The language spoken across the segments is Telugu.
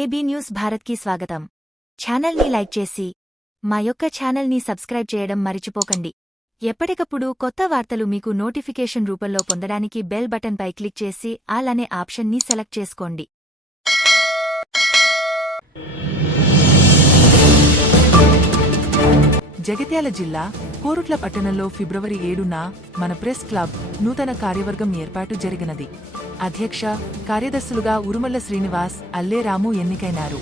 ఏబీ న్యూస్ భారత్కి స్వాగతం. ఛానల్ని లైక్ చేసి మా యొక్క ఛానల్ని సబ్స్క్రైబ్ చేయడం మరిచిపోకండి. ఎప్పటికప్పుడు కొత్త వార్తలు మీకు నోటిఫికేషన్ రూపంలో పొందడానికి బెల్ బటన్పై క్లిక్ చేసి ఆల్ అనే ఆప్షన్ని సెలెక్ట్ చేసుకోండి. జగిత్యాల జిల్లా కోరుట్ల పట్టణంలో ఫిబ్రవరి 7న మన ప్రెస్ క్లబ్ నూతన కార్యవర్గం ఏర్పాటు జరిగినది. అధ్యక్ష కార్యదర్శులుగా ఉరుమల్ల శ్రీనివాస్, అల్లే రాము ఎన్నికైనారు.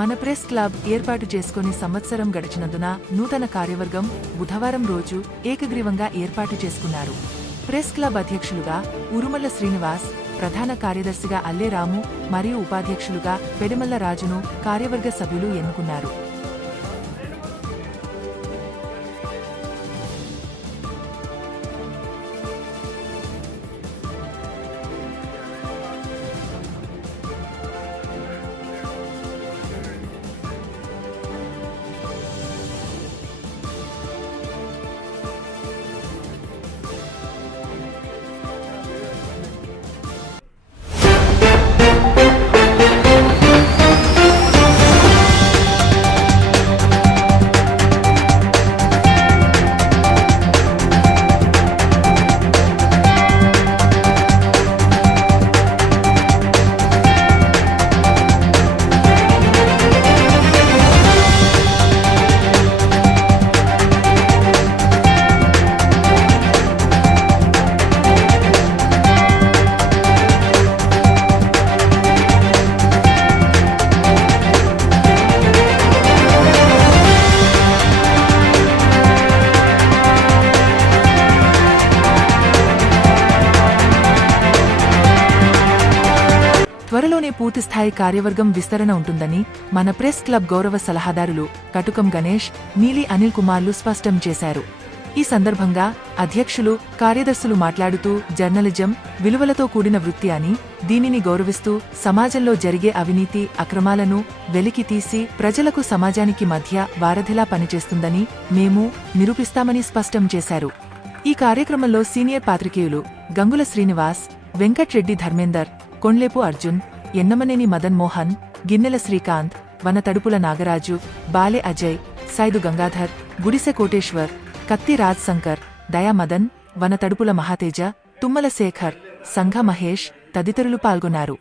మన ప్రెస్ క్లబ్ ఏర్పాటు చేసుకుని సంవత్సరం గడిచినందున నూతన కార్యవర్గం బుధవారం రోజు ఏకగ్రీవంగా ఏర్పాటు చేసుకున్నారు. ప్రెస్ క్లబ్ అధ్యక్షులుగా ఉరుమల్ల శ్రీనివాస్, ప్రధాన కార్యదర్శిగా అల్లే రాము మరియు ఉపాధ్యక్షులుగా పెడిమల్ల రాజును కార్యవర్గ సభ్యులు ఎన్నుకున్నారు. త్వరలోనే పూర్తిస్థాయి కార్యవర్గం విస్తరణ ఉంటుందని మన ప్రెస్ క్లబ్ గౌరవ సలహాదారులు కటుకం గణేష్, నీలి అనిల్ కుమార్లు స్పష్టం చేశారు. ఈ సందర్భంగా అధ్యక్షులు, కార్యదర్శులు మాట్లాడుతూ జర్నలిజం విలువలతో కూడిన వృత్తి అని, దీనిని గౌరవిస్తూ సమాజంలో జరిగే అవినీతి, అక్రమాలను వెలికి తీసి ప్రజలకు సమాజానికి మధ్య వారధిలా పనిచేస్తుందని మేము నిరూపిస్తామని స్పష్టం చేశారు. ఈ కార్యక్రమంలో సీనియర్ పాత్రికేయులు గంగుల శ్రీనివాస్, వెంకట్రెడ్డి ధర్మేందర్, కొండ్లేపు అర్జున్, ఎన్నమనేని మదన్ మోహన్, గిన్నెల శ్రీకాంత్, వనతడుపుల నాగరాజు, బాలే అజయ్, సైదు గంగాధర్, గుడిసె కోటేశ్వర్, కత్తి రాజ్ శంకర్, దయా మదన్, వనతడుపుల మహాతేజ, తుమ్మల శేఖర్, సంఘ మహేష్ తదితరులు పాల్గొన్నారు.